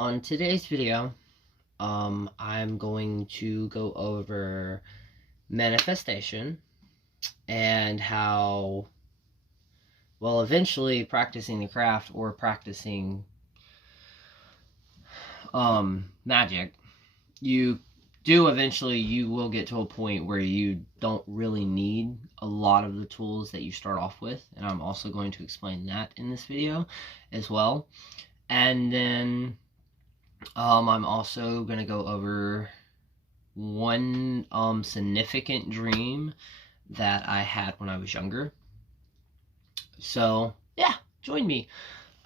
on today's video, I'm going to go over manifestation and how, well, eventually practicing the craft or practicing magic, you will get to a point where you don't really need a lot of the tools that you start off with, and I'm also going to explain that in this video as well. And then I'm also going to go over one significant dream that I had when I was younger. So, yeah, join me.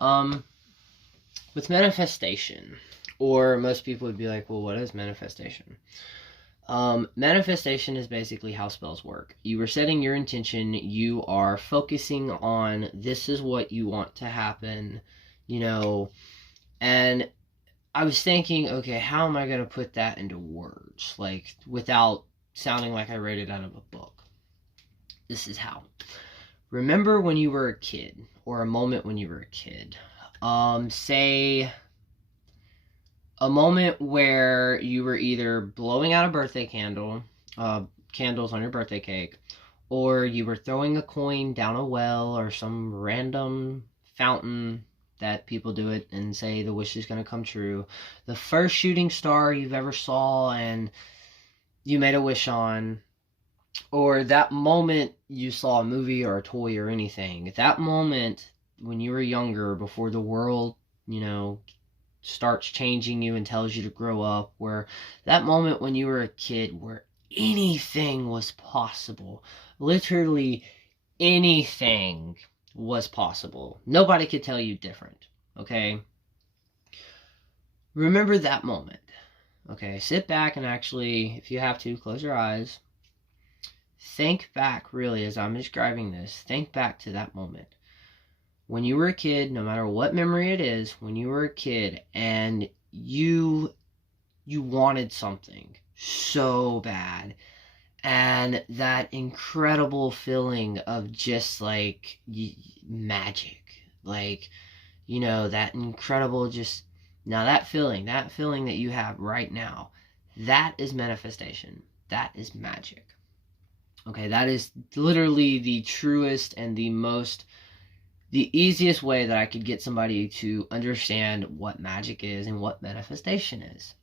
With manifestation, or most people would be like, well, what is manifestation? Manifestation is basically how spells work. You are setting your intention, you are focusing on this is what you want to happen, and I was thinking, okay, how am I going to put that into words, like, without sounding like I read it out of a book? This is how. Remember when you were a kid, or a moment when you were a kid. Say a moment where you were either blowing out a birthday candles on your birthday cake, or you were throwing a coin down a well or some random fountain that people do it and say the wish is going to come true. The first shooting star you've ever saw and you made a wish on, or that moment you saw a movie or a toy or anything. That moment when you were younger, before the world, starts changing you and tells you to grow up, where that moment when you were a kid where anything was possible, literally anything was possible. Nobody could tell you different, okay? Remember that moment, okay? Sit back and actually, if you have to, close your eyes. Think back, really, as I'm describing this, think back to that moment. When you were a kid, no matter what memory it is, when you were a kid and you wanted something so bad, and that incredible feeling of just like magic, like, that incredible now that feeling that you have right now, that is manifestation. That is magic. Okay, that is literally the truest and the easiest way that I could get somebody to understand what magic is and what manifestation is.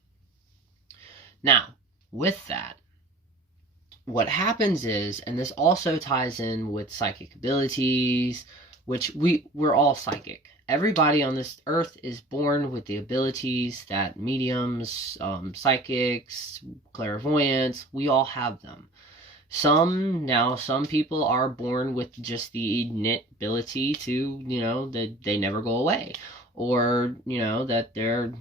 Now, with that, what happens is, and this also ties in with psychic abilities, which we're all psychic. Everybody on this earth is born with the abilities that mediums, psychics, clairvoyants, we all have them. Some people are born with just the innate ability to, that they never go away. Or, that they're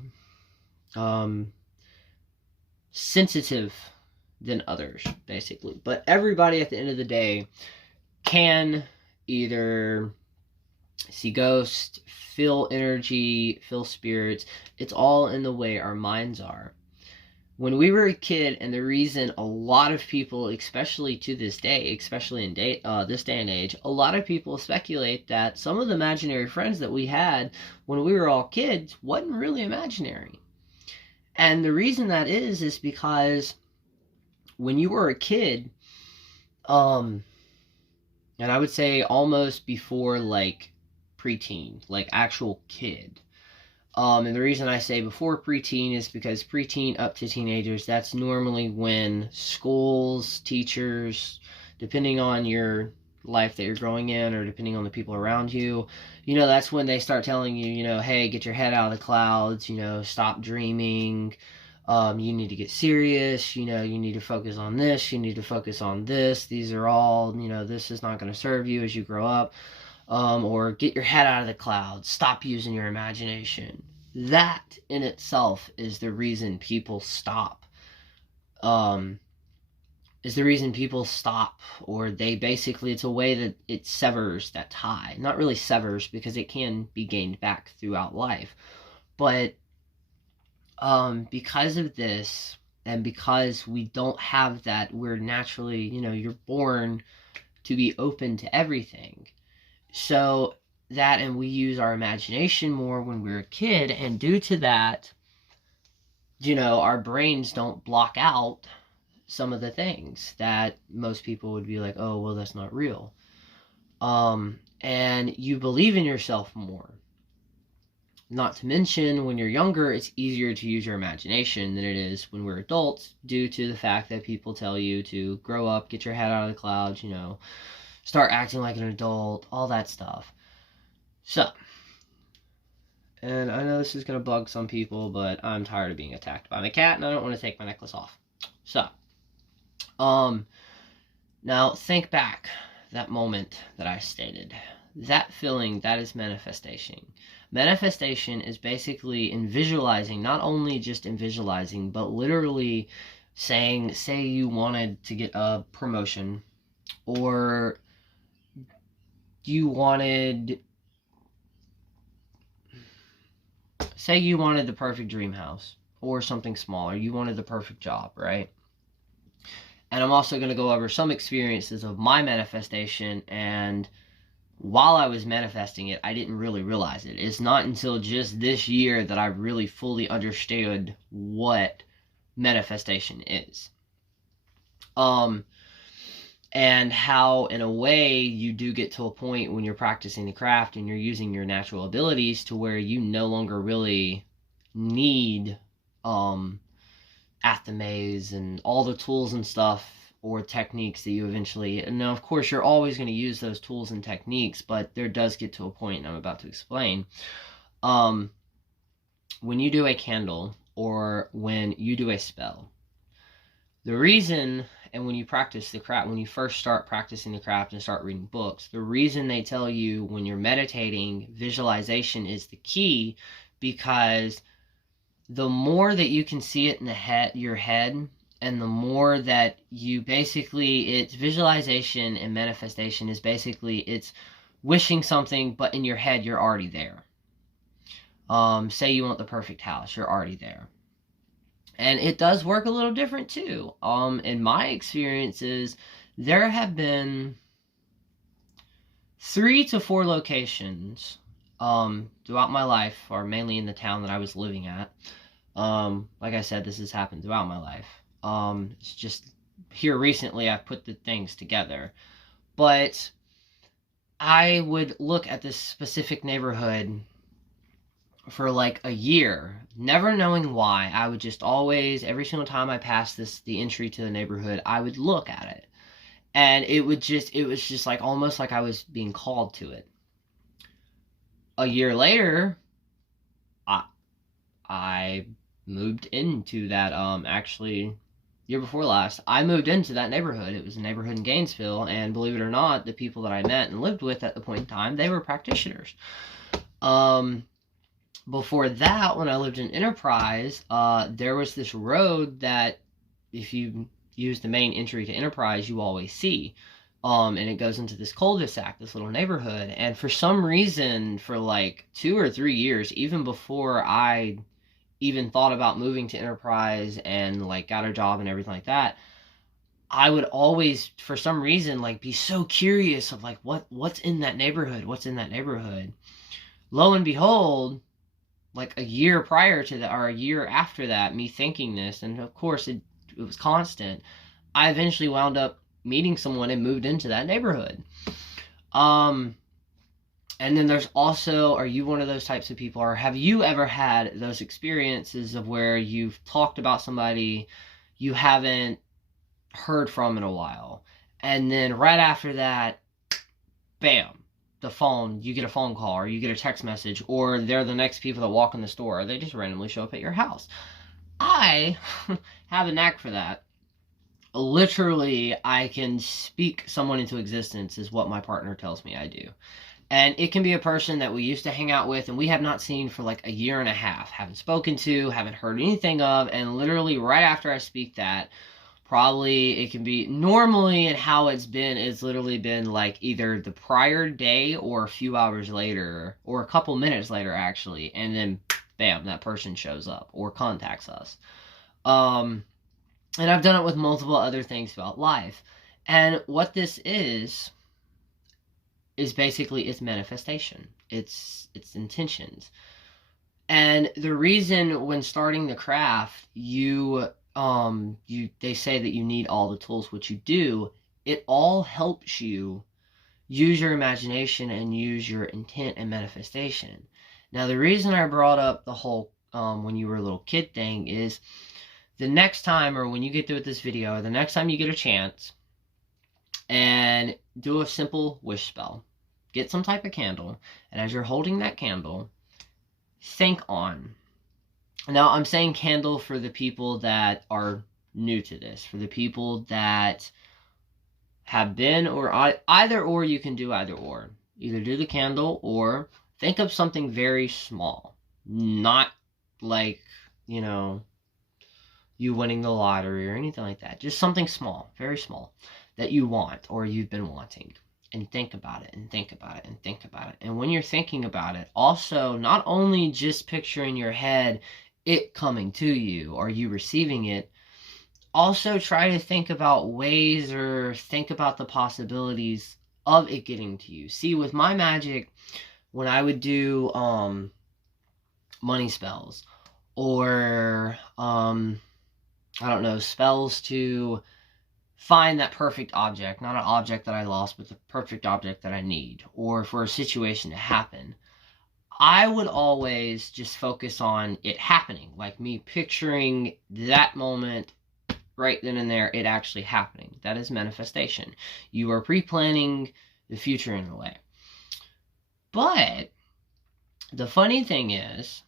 sensitive than others, basically. But everybody at the end of the day can either see ghosts, feel energy, feel spirits. It's all in the way our minds are. When we were a kid, and the reason a lot of people, especially to this day, especially in this day and age, a lot of people speculate that some of the imaginary friends that we had when we were all kids wasn't really imaginary. And the reason that is because when you were a kid, and I would say almost before like preteen, like actual kid. And the reason I say before preteen is because preteen up to teenagers, that's normally when schools, teachers, depending on your life that you're growing in or depending on the people around you, that's when they start telling you, hey, get your head out of the clouds, stop dreaming, you need to get serious, you need to focus on this, you need to focus on this, these are all, this is not going to serve you as you grow up. Or get your head out of the clouds, stop using your imagination. That in itself is the reason people stop. Or they basically, it's a way that it severs that tie. Not really severs, because it can be gained back throughout life. But because of this, and because we don't have that, we're naturally, you're born to be open to everything. So that, and we use our imagination more when we're a kid, and due to that, our brains don't block out some of the things that most people would be like, oh, well, that's not real. And you believe in yourself more. Not to mention, when you're younger, it's easier to use your imagination than it is when we're adults, due to the fact that people tell you to grow up, get your head out of the clouds, start acting like an adult, all that stuff. So, and I know this is going to bug some people, but I'm tired of being attacked by my cat, and I don't want to take my necklace off. So, now think back that moment that I stated. That feeling, that is manifestation. Manifestation is basically in visualizing, not only just in visualizing, but literally saying, say you wanted to get a promotion, or you wanted, say you wanted the perfect dream house, or something smaller, you wanted the perfect job, right? And I'm also going to go over some experiences of my manifestation, and while I was manifesting it, I didn't really realize it. It's not until just this year that I really fully understood what manifestation is. And how, in a way, you do get to a point when you're practicing the craft and you're using your natural abilities to where you no longer really need athame and all the tools and stuff or techniques that you eventually, and now of course you're always going to use those tools and techniques, but there does get to a point, and I'm about to explain, when you do a candle or when you do a spell, the reason, and when you practice the craft, when you first start practicing the craft and start reading books, the reason they tell you when you're meditating, visualization is the key, because the more that you can see it in your head, and the more that you basically, it's visualization and manifestation is basically, it's wishing something, but in your head, you're already there. Say you want the perfect house, you're already there. And it does work a little different too. In my experiences, there have been 3 to 4 locations throughout my life, or mainly in the town that I was living at. Like I said, this has happened throughout my life. It's just here recently I've put the things together. But I would look at this specific neighborhood for like a year, never knowing why. I would just always, every single time I passed the entry to the neighborhood, I would look at it. And it was just like almost like I was being called to it. A year later, I moved into that, actually, year before last, I moved into that neighborhood. It was a neighborhood in Gainesville, and believe it or not, the people that I met and lived with at the point in time, they were practitioners. Before that, when I lived in Enterprise, there was this road that, if you use the main entry to Enterprise, you always see. And it goes into this cul-de-sac, this little neighborhood. And for some reason, for like 2 or 3 years, even before I even thought about moving to Enterprise and like got a job and everything like that, I would always, for some reason, like be so curious of like what's in that neighborhood, what's in that neighborhood. Lo and behold, like a year prior to that, or a year after that, me thinking this, and of course it was constant, I eventually wound up meeting someone and moved into that neighborhood. And then there's also, are you one of those types of people, or have you ever had those experiences of where you've talked about somebody you haven't heard from in a while, and then right after that, bam, you get a phone call, or you get a text message, or they're the next people that walk in the store, or they just randomly show up at your house. I have a knack for that. Literally, I can speak someone into existence, is what my partner tells me I do. And it can be a person that we used to hang out with and we have not seen for like a year and a half, haven't spoken to, haven't heard anything of, and literally right after I speak that, probably it can be, normally, and how it's been, it's literally been like either the prior day or a few hours later, or a couple minutes later actually, and then bam, that person shows up or contacts us. And I've done it with multiple other things about life. And what this is basically its manifestation, its intentions. And the reason when starting the craft, they say that you need all the tools, which you do. It all helps you use your imagination and use your intent and manifestation. Now, the reason I brought up the whole when you were a little kid thing is the next time, or when you get through with this video, the next time you get a chance, and do a simple wish spell. Get some type of candle, and as you're holding that candle, think on. Now, I'm saying candle for the people that are new to this, for the people that have been, or either or, you can do either or. Either do the candle or think of something very small. Not like, you winning the lottery or anything like that. Just something small, very small, that you want or you've been wanting. And think about it, and think about it, and think about it. And when you're thinking about it, also, not only just picture in your head it coming to you or you receiving it, also try to think about ways or think about the possibilities of it getting to you. See, with my magic, when I would do money spells, or I don't know, spells to find that perfect object, not an object that I lost, but the perfect object that I need, or for a situation to happen, I would always just focus on it happening, like me picturing that moment right then and there, it actually happening. That is manifestation. You are pre-planning the future in a way. But the funny thing is,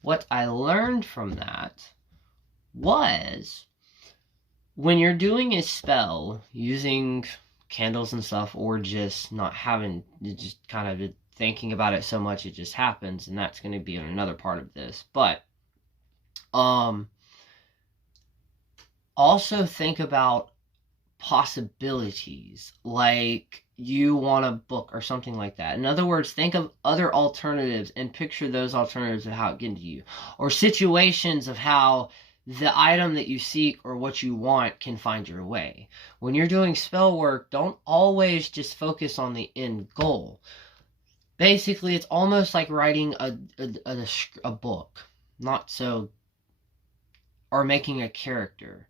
what I learned from that was, when you're doing a spell using candles and stuff, or just not having, just kind of thinking about it so much it just happens, and that's going to be another part of this, but also think about possibilities, like you want a book or something like that. In other words, think of other alternatives and picture those alternatives of how it gets to you, or situations of how the item that you seek or what you want can find your way. When you're doing spell work, don't always just focus on the end goal. Basically, it's almost like writing a book, not so, or making a character.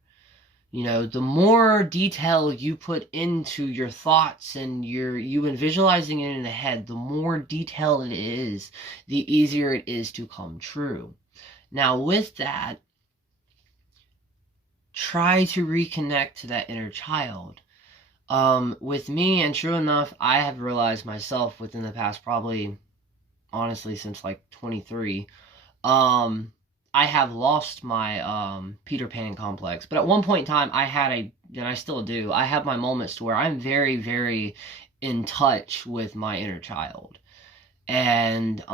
The more detail you put into your thoughts and you visualizing it in the head, the more detail it is, the easier it is to come true. Now, with that, try to reconnect to that inner child. With me, and true enough, I have realized myself within the past, probably, honestly, since like 23, I have lost my Peter Pan complex. But at one point in time, and I still do, I have my moments to where I'm very, very in touch with my inner child. And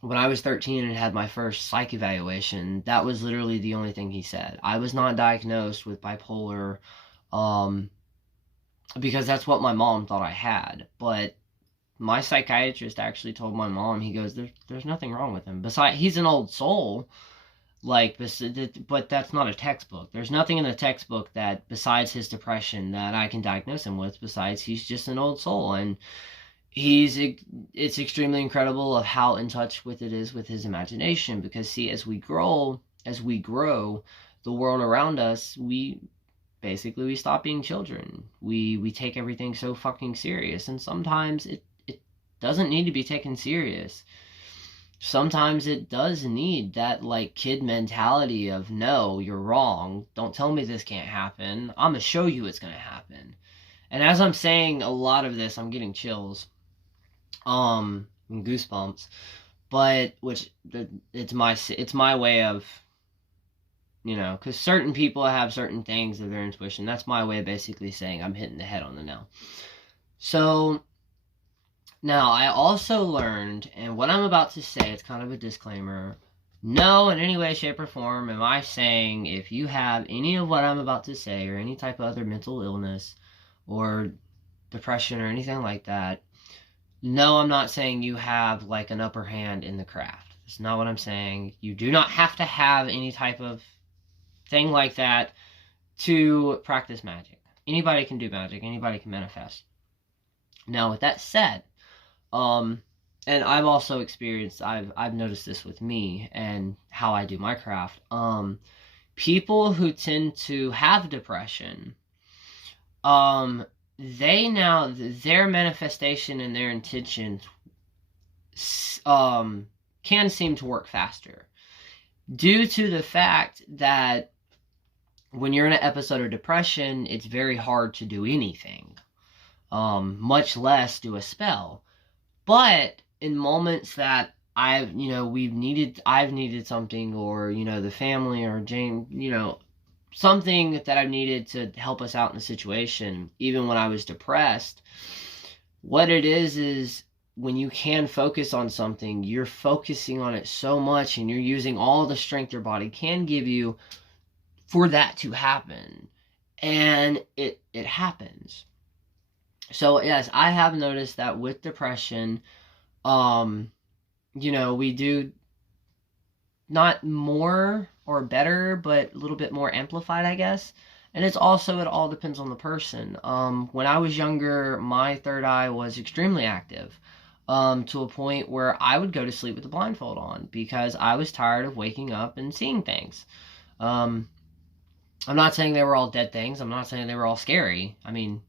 when I was 13 and had my first psych evaluation, that was literally the only thing he said. I was not diagnosed with bipolar, because that's what my mom thought I had. But my psychiatrist actually told my mom, he goes, there's nothing wrong with him. Besides, he's an old soul, but that's not a textbook. There's nothing in the textbook that, besides his depression, that I can diagnose him with, besides he's just an old soul. And it's extremely incredible of how in touch with it is with his imagination, because see, as we grow, the world around us, we stop being children. We take everything so fucking serious, and sometimes it doesn't need to be taken serious. Sometimes it does need that like kid mentality of, no, you're wrong, don't tell me this can't happen, I'm gonna show you it's gonna happen. And as I'm saying a lot of this, I'm getting chills, and goosebumps, but it's my way of, because certain people have certain things of their intuition. That's my way of basically saying I'm hitting the head on the nail. So now I also learned, and what I'm about to say, it's kind of a disclaimer, no, in any way, shape, or form am I saying if you have any of what I'm about to say, or any type of other mental illness or depression or anything like that, no, I'm not saying you have like an upper hand in the craft. That's not what I'm saying. You do not have to have any type of thing like that to practice magic. Anybody can do magic. Anybody can manifest. Now, with that said, and I've also experienced, I've noticed this with me and how I do my craft. People who tend to have depression, they now, their manifestation and their intentions, can seem to work faster due to the fact that when you're in an episode of depression, it's very hard to do anything, much less do a spell. But in moments that I've needed something, or, the family, or Jane, something that I've needed to help us out in a situation, even when I was depressed, what it is when you can focus on something, you're focusing on it so much, and you're using all the strength your body can give you for that to happen. And it happens. So yes, I have noticed that with depression, we do not more or better, but a little bit more amplified, I guess. And it all depends on the person. When I was younger, my third eye was extremely active, to a point where I would go to sleep with the blindfold on because I was tired of waking up and seeing things. I'm not saying they were all dead things. I'm not saying they were all scary. I mean,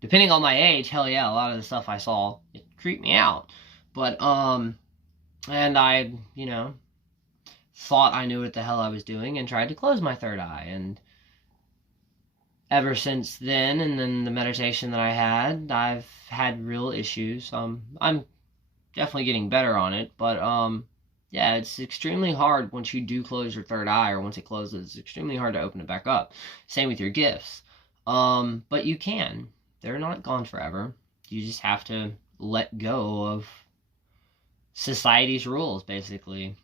depending on my age, hell yeah, a lot of the stuff I saw, it creeped me out. But, and I, thought I knew what the hell I was doing and tried to close my third eye. And ever since then, and then the meditation that I had, I've had real issues. I'm definitely getting better on it, but, yeah, it's extremely hard once you do close your third eye, or once it closes, it's extremely hard to open it back up. Same with your gifts. But you can. They're not gone forever. You just have to let go of society's rules, basically.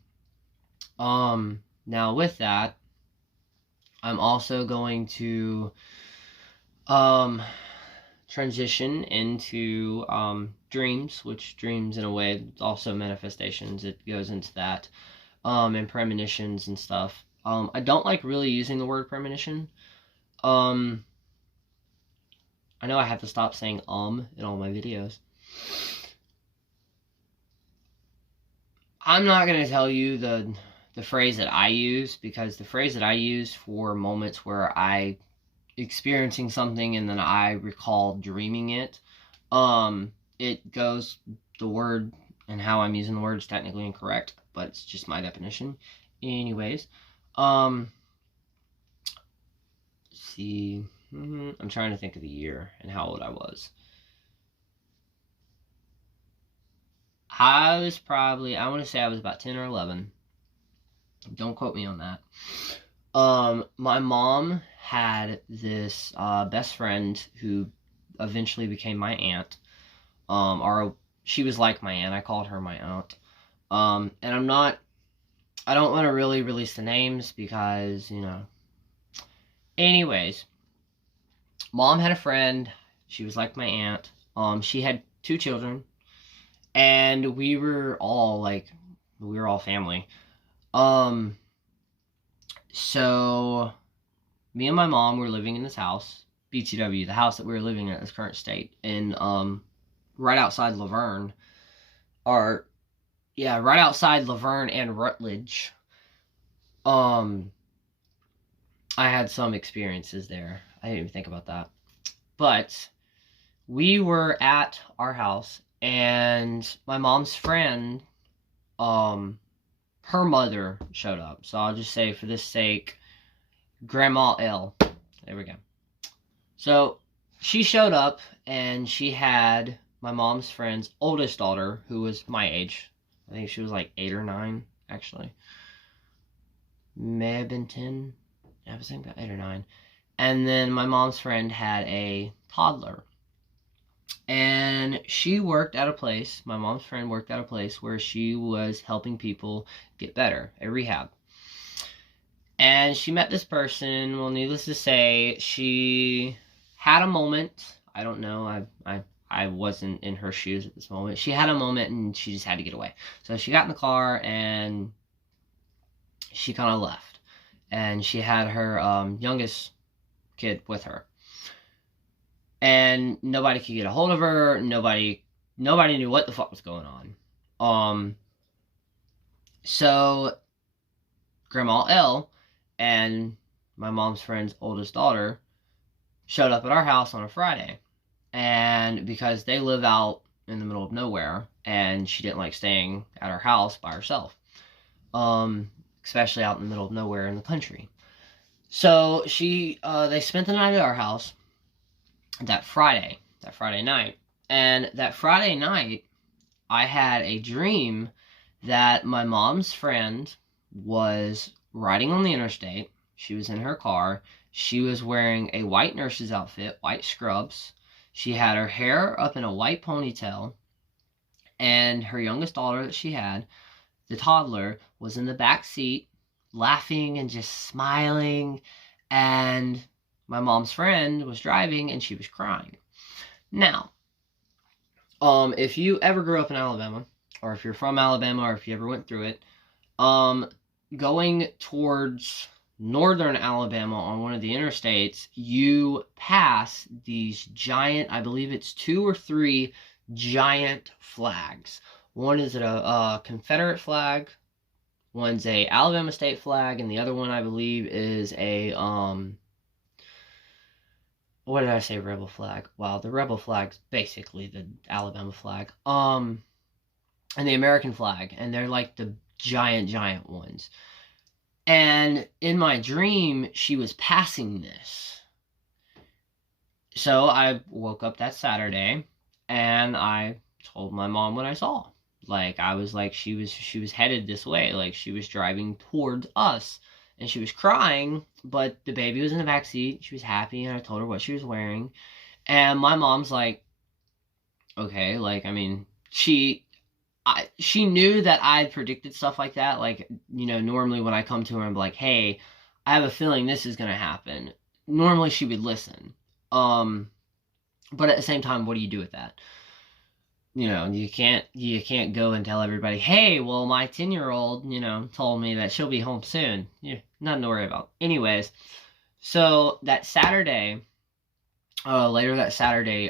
Now with that, I'm also going to, transition into, dreams, which dreams in a way also manifestations. It goes into that, and premonitions and stuff. I don't like really using the word premonition. I know I have to stop saying in all my videos. I'm not going to tell you the phrase that I use, because the phrase that I use for moments where I experiencing something and then I recall dreaming it, it goes, the word and how I'm using the word is technically incorrect, but it's just my definition. Anyways, see, I'm trying to think of the year and how old I was. I was probably, I want to say I was about 10 or 11. Don't quote me on that. My mom had this best friend who eventually became my aunt. Or she was like my aunt. I called her my aunt. And I don't want to really release the names because, Anyways, mom had a friend. She was like my aunt. She had 2 children. And we were all family. So me and my mom were living in this house, BTW, the house that we were living in at this current state, in, right outside Laverne, right outside Laverne and Rutledge. I had some experiences there. I didn't even think about that. But we were at our house, and my mom's friend, her mother showed up. So I'll just say, for this sake, Grandma L. There we go. So she showed up, and she had my mom's friend's oldest daughter, who was my age. I think she was like 8 or 9, actually. May have been 10. I was thinking about 8 or 9. And then my mom's friend had a toddler. And she worked at a place, my mom's friend worked at a place where she was helping people get better, a rehab. And she met this person. Well, needless to say, she had a moment. I don't know, I wasn't in her shoes at this moment. She had a moment and she just had to get away. So she got in the car and she kind of left. And she had her youngest kid with her. And nobody could get a hold of her. Nobody knew what the fuck was going on. So Grandma L and my mom's friend's oldest daughter showed up at our house on a Friday. And because they live out in the middle of nowhere, and she didn't like staying at our house by herself, especially out in the middle of nowhere in the country. So they spent the night at our house that Friday night. And that Friday night, I had a dream that my mom's friend was riding on the interstate. She was in her car. She was wearing a white nurse's outfit, white scrubs. She had her hair up in a white ponytail. And her youngest daughter that she had, the toddler, was in the back seat, laughing and just smiling. And my mom's friend was driving and she was crying. Now, if you ever grew up in Alabama, or if you're from Alabama, or if you ever went through it, going towards northern Alabama on one of the interstates, you pass these giant, I believe it's 2 or 3 giant flags. One is a Confederate flag, one's a Alabama state flag, and the other one I believe is a what did I say, rebel flag? Wow, the rebel flag's basically the Alabama flag. And the American flag, and they're like the giant ones. And in my dream, she was passing this. So I woke up that Saturday, and I told my mom what I saw. Like, I was like, she was headed this way, like she was driving towards us. And she was crying, but the baby was in the back seat. She was happy, and I told her what she was wearing. And my mom's like, okay, like, I mean, she knew that I'd predicted stuff like that. Like, you know, normally when I come to her and be like, hey, I have a feeling this is going to happen, normally she would listen. But at the same time, what do you do with that? You know, you can't go and tell everybody, hey, well, my 10-year-old, you know, told me that she'll be home soon. Yeah, nothing to worry about. Anyways, so that Saturday, later that Saturday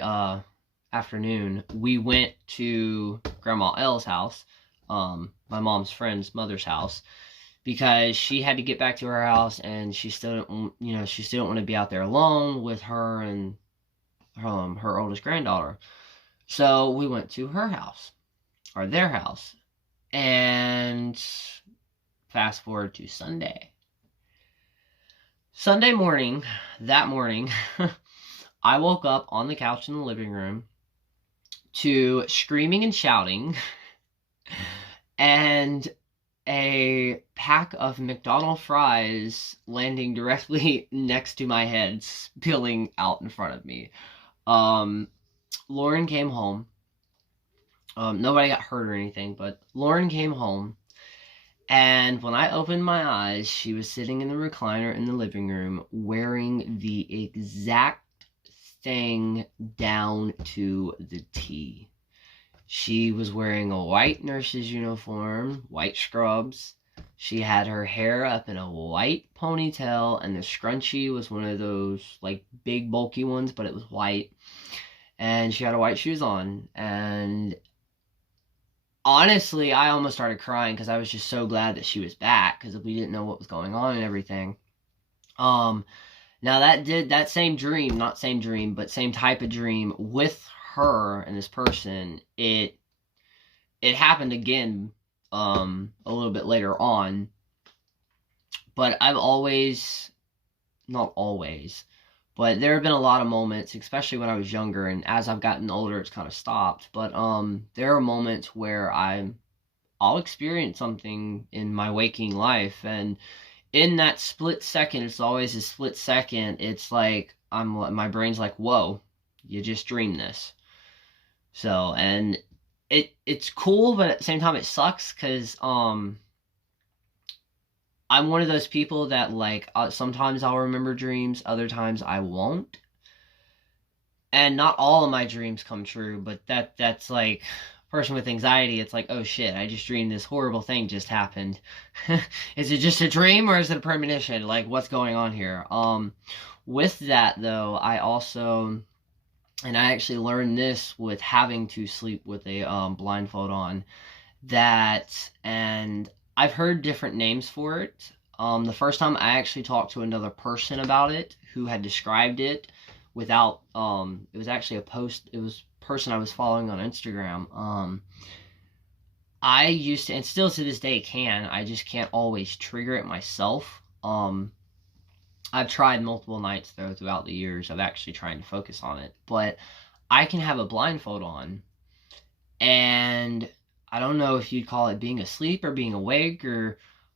afternoon, we went to Grandma L's house, my mom's friend's mother's house, because she had to get back to her house, and she still didn't want to be out there alone with her and her oldest granddaughter. So we went to her house, or their house, and fast forward to Sunday. Sunday morning, that morning, I woke up on the couch in the living room to screaming and shouting, and a pack of McDonald's fries landing directly next to my head, spilling out in front of me. Lauren came home. Nobody got hurt or anything, but Lauren came home, and when I opened my eyes, she was sitting in the recliner in the living room wearing the exact thing down to the T. She was wearing a white nurse's uniform, white scrubs. She had her hair up in a white ponytail, and the scrunchie was one of those, like, big bulky ones, but it was white. And she had white shoes on, and honestly, I almost started crying because I was just so glad that she was back, because we didn't know what was going on and everything. Now that same dream, not same dream, but same type of dream with her and this person, it happened again a little bit later on. But I've always, not always, but there have been a lot of moments, especially when I was younger, and as I've gotten older, it's kind of stopped. But there are moments where I'll experience something in my waking life, and in that split second, it's always a split second. It's like my brain's like, "Whoa, you just dreamed this." So, and it's cool, but at the same time, it sucks because I'm one of those people that, like, sometimes I'll remember dreams, other times I won't. And not all of my dreams come true, but that's like, person with anxiety, it's like, oh shit, I just dreamed this horrible thing just happened. Is it just a dream, or is it a premonition? Like, what's going on here? With that, though, I also, and I actually learned this with having to sleep with a blindfold on, and I've heard different names for it. The first time I actually talked to another person about it who had described it without, it was actually a post, it was a person I was following on Instagram. I used to, and still to this day can, I just can't always trigger it myself. I've tried multiple nights though throughout the years of actually trying to focus on it, but I can have a blindfold on, and I don't know if you'd call it being asleep or being awake,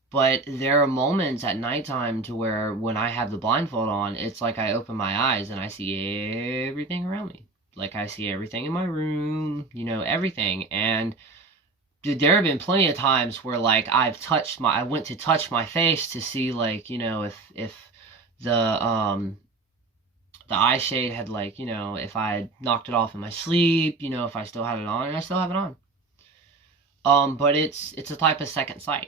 but there are moments at nighttime to where when I have the blindfold on, it's like I open my eyes and I see everything around me. Like I see everything in my room, everything. And dude, there have been plenty of times where like I went to touch my face to see like, if the eye shade had like, if I had knocked it off in my sleep, if I still had it on, and I still have it on. But it's a type of second sight.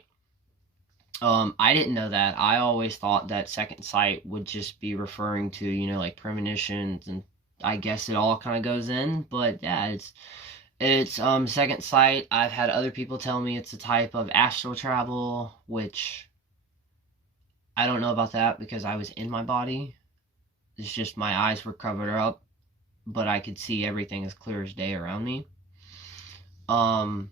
I didn't know that. I always thought that second sight would just be referring to, like premonitions, and I guess it all kind of goes in, but yeah, it's second sight. I've had other people tell me it's a type of astral travel, which I don't know about that because I was in my body. It's just my eyes were covered up, but I could see everything as clear as day around me. And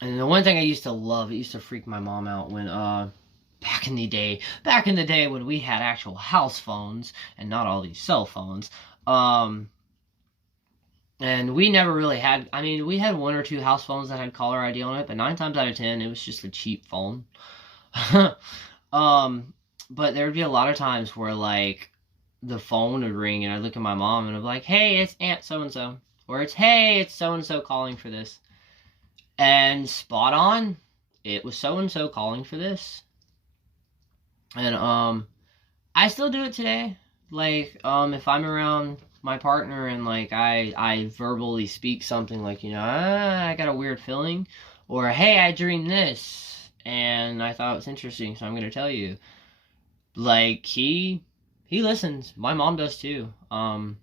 the one thing I used to love, it used to freak my mom out when, back in the day when we had actual house phones and not all these cell phones, and we never really had, we had one or two house phones that had caller ID on it, but 9 times out of 10, it was just a cheap phone. But there would be a lot of times where, like, the phone would ring, and I'd look at my mom, and I'd be like, hey, it's Aunt so-and-so, or it's, hey, it's so-and-so calling for this. And spot on, it was so-and-so calling for this. And, I still do it today. Like, if I'm around my partner and, like, I verbally speak something like, I got a weird feeling, or, hey, I dreamed this, and I thought it was interesting, so I'm going to tell you. Like, he listens. My mom does, too. My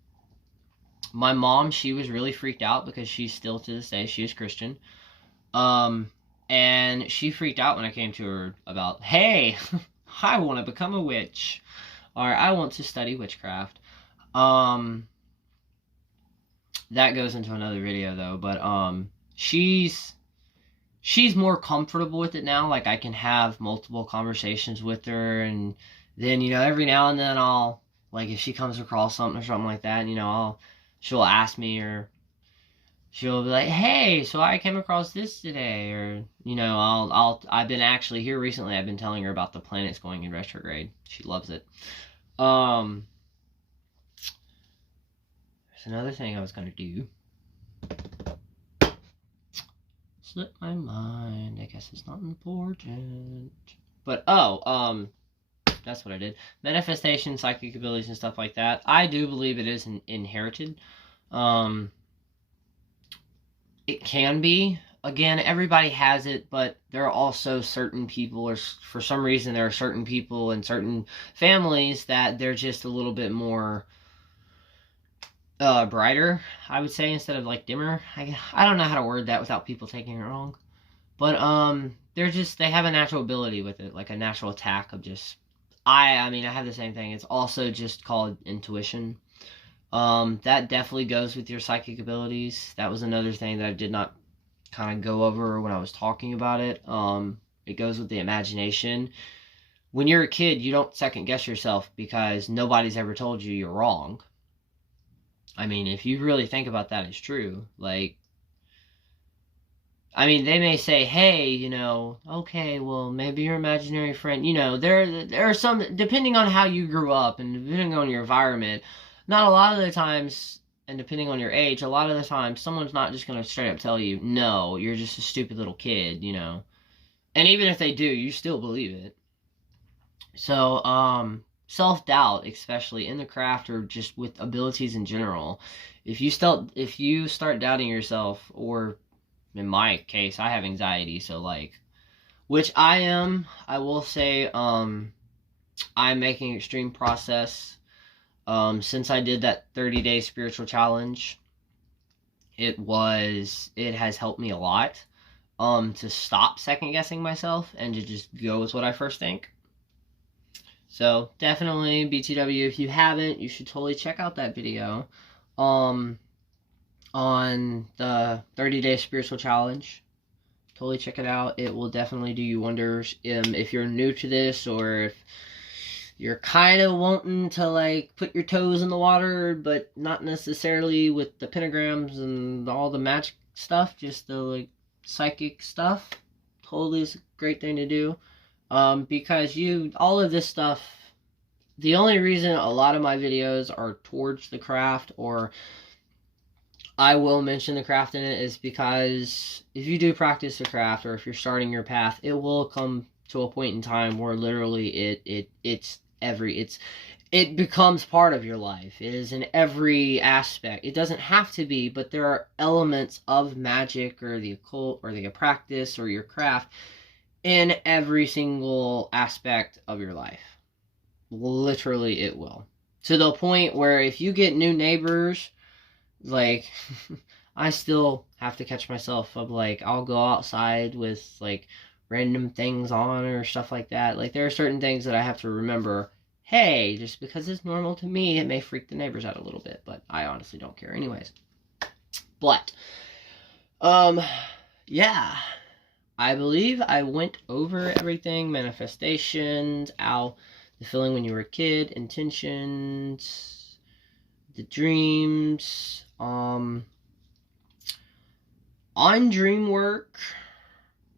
mom, she was really freaked out because she's still, to this day, she is Christian. And she freaked out when I came to her about, hey, I want to become a witch, or I want to study witchcraft. That goes into another video though, but, she's more comfortable with it now. Like, I can have multiple conversations with her, and then, every now and then I'll, like, if she comes across something or something like that, she'll ask me, or she'll be like, hey, so I came across this today, or, I've been actually here recently, I've been telling her about the planets going in retrograde. She loves it. There's another thing I was going to do. Slipped my mind. I guess it's not important. But, that's what I did. Manifestation, psychic abilities, and stuff like that. I do believe it is inherited. It can be. Again, everybody has it, but there are also certain people, or for some reason there are certain people in certain families that they're just a little bit more brighter, I would say, instead of like dimmer. I don't know how to word that without people taking it wrong. But they have a natural ability with it, like a natural attack of just I have the same thing. It's also just called intuition. That definitely goes with your psychic abilities. That was another thing that I did not kind of go over when I was talking about it. It goes with the imagination. When you're a kid, you don't second guess yourself because nobody's ever told you you're wrong. If you really think about that, it's true. Like, they may say, hey, okay, well, maybe your imaginary friend, there are some, depending on how you grew up and depending on your environment, not a lot of the times, and depending on your age, a lot of the times, someone's not just going to straight up tell you, no, you're just a stupid little kid, And even if they do, you still believe it. So, self-doubt, especially in the craft or just with abilities in general, if you start doubting yourself, or in my case, I have anxiety, so like, which I will say, I'm making extreme process. Since I did that 30-day spiritual challenge, it has helped me a lot to stop second guessing myself and to just go with what I first think. So definitely BTW, if you haven't, you should totally check out that video on the 30-day spiritual challenge. Totally check it out. It will definitely do you wonders. If you're new to this, or if you're kind of wanting to like put your toes in the water, but not necessarily with the pentagrams and all the magic stuff, just the like psychic stuff, totally is a great thing to do. Because all of this stuff, the only reason a lot of my videos are towards the craft, or I will mention the craft in it, is because if you do practice the craft, or if you're starting your path, it will come to a point in time where literally it becomes part of your life. It is in every aspect. It doesn't have to be, but there are elements of magic or the occult or the practice or your craft in every single aspect of your life. Literally, it will. To the point where if you get new neighbors, like, I still have to catch myself of, like, I'll go outside with, like, random things on or stuff like that. Like, there are certain things that I have to remember, hey, just because it's normal to me, it may freak the neighbors out a little bit, but I honestly don't care anyways. But, yeah, I believe I went over everything. Manifestations, the feeling when you were a kid, intentions, the dreams, on dream work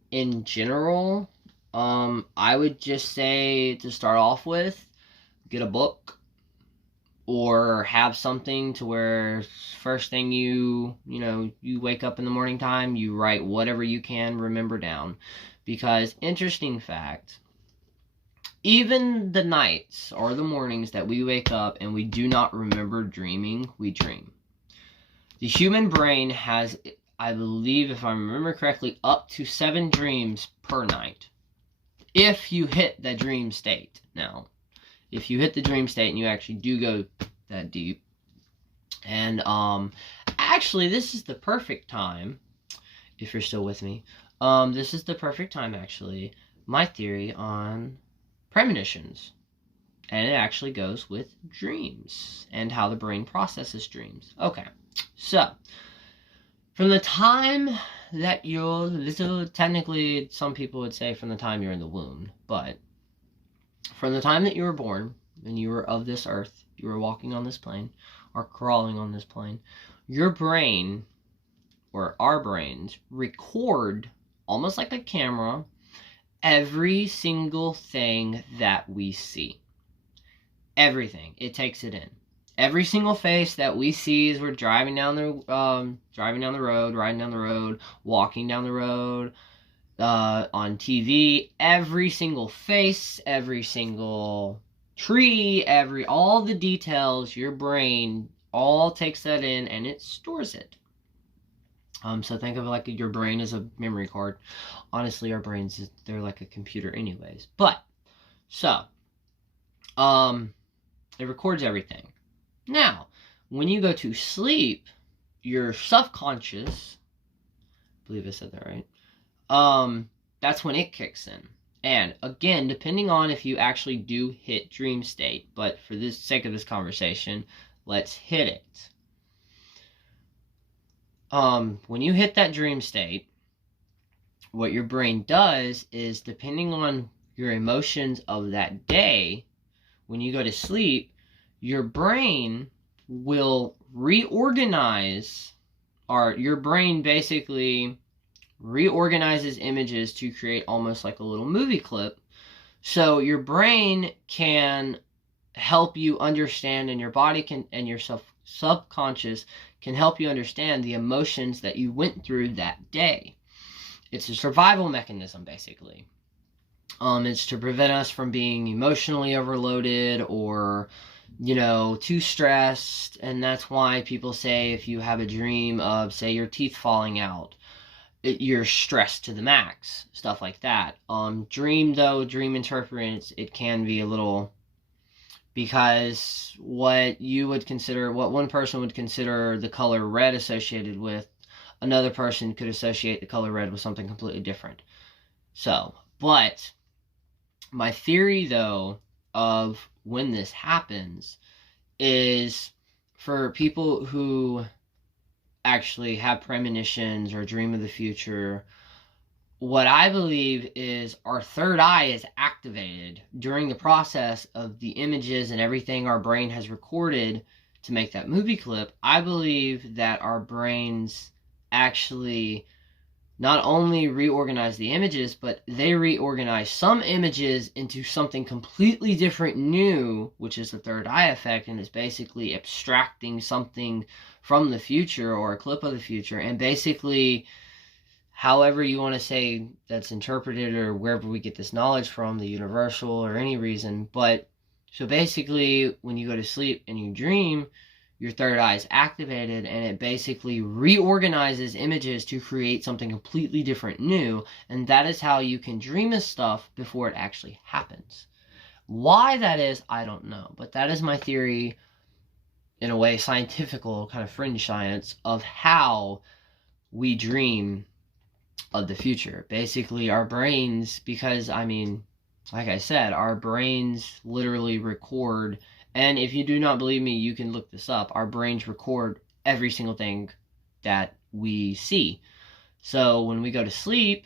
in general, I would just say, to start off with, get a book or have something to where first thing you wake up in the morning time, you write whatever you can remember down. Because, interesting fact, even the nights or the mornings that we wake up and we do not remember dreaming, we dream. The human brain has, I believe, if I remember correctly, up to 7 dreams per night. If you hit the dream state. Now, if you hit the dream state and you actually do go that deep. And, actually, this is the perfect time, if you're still with me, this is the perfect time, actually, my theory on premonitions. And it actually goes with dreams and how the brain processes dreams. Okay. So, from the time that you're little, technically some people would say from the time you're in the womb, but from the time that you were born and you were of this earth, you were walking on this plane or crawling on this plane, your brain, or our brains, record, almost like a camera, every single thing that we see. Everything. It takes it in. Every single face that we see as we're driving down the road, riding down the road, walking down the road, on TV, every single face, every single tree, all the details, your brain all takes that in and it stores it. So think of it like your brain is a memory card. Honestly, our brains, they're like a computer anyways. But, so, it records everything. Now, when you go to sleep, your subconscious, I believe I said that right, that's when it kicks in. And again, depending on if you actually do hit dream state, but for the sake of this conversation, let's hit it. When you hit that dream state, what your brain does is, depending on your emotions of that day, when you go to sleep, your brain will reorganize, or your brain basically reorganizes images to create almost like a little movie clip. So your brain can help you understand, and your body can, and your subconscious can help you understand the emotions that you went through that day. It's a survival mechanism, basically. It's to prevent us from being emotionally overloaded or, too stressed. And that's why people say if you have a dream of, say, your teeth falling out, you're stressed to the max. Stuff like that. Dream interference, it can be a little, because what one person would consider the color red associated with another person could associate the color red with something completely different. So, but my theory, though, of when this happens is for people who actually have premonitions or dream of the future. What I believe is our third eye is activated during the process of the images and everything our brain has recorded to make that movie clip. I believe that our brains actually not only reorganize the images, but they reorganize some images into something completely different new, which is the third eye effect, and is basically abstracting something from the future or a clip of the future, and basically however you want to say that's interpreted or wherever we get this knowledge from, the universal or any reason. But so basically when you go to sleep and you dream, your third eye is activated and it basically reorganizes images to create something completely different new, and that is how you can dream this stuff before it actually happens. Why that is, I don't know, but that is my theory, in a way, scientifical, kind of fringe science, of how we dream of the future. Basically, our brains, because, I mean, like I said, our brains literally record, and if you do not believe me, you can look this up. Our brains record every single thing that we see. So when we go to sleep,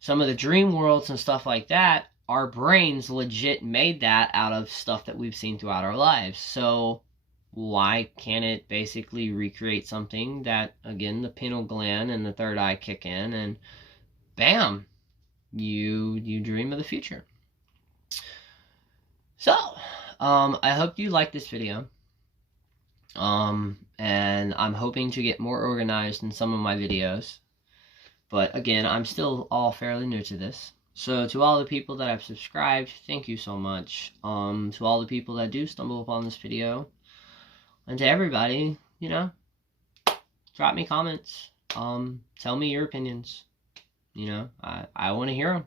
some of the dream worlds and stuff like that, our brains legit made that out of stuff that we've seen throughout our lives. So why can't it basically recreate something that, again, the pineal gland and the third eye kick in, and bam, you dream of the future. So, I hope you liked this video. And I'm hoping to get more organized in some of my videos. But again, I'm still all fairly new to this. So to all the people that have subscribed, thank you so much. To all the people that do stumble upon this video, and to everybody, you know, drop me comments. Tell me your opinions. You know, I want to hear them.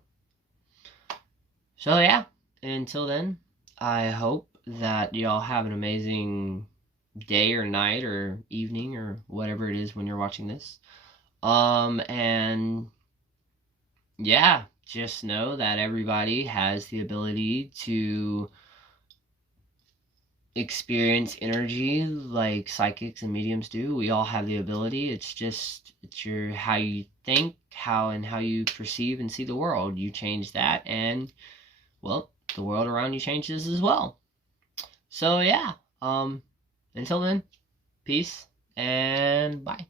So yeah, until then, I hope that y'all have an amazing day or night or evening or whatever it is when you're watching this. And yeah, just know that everybody has the ability to experience energy like psychics and mediums do. We all have the ability. It's your how you think, how you perceive and see the world. You change that, and well, the world around you changes as well. So yeah, until then, peace and bye.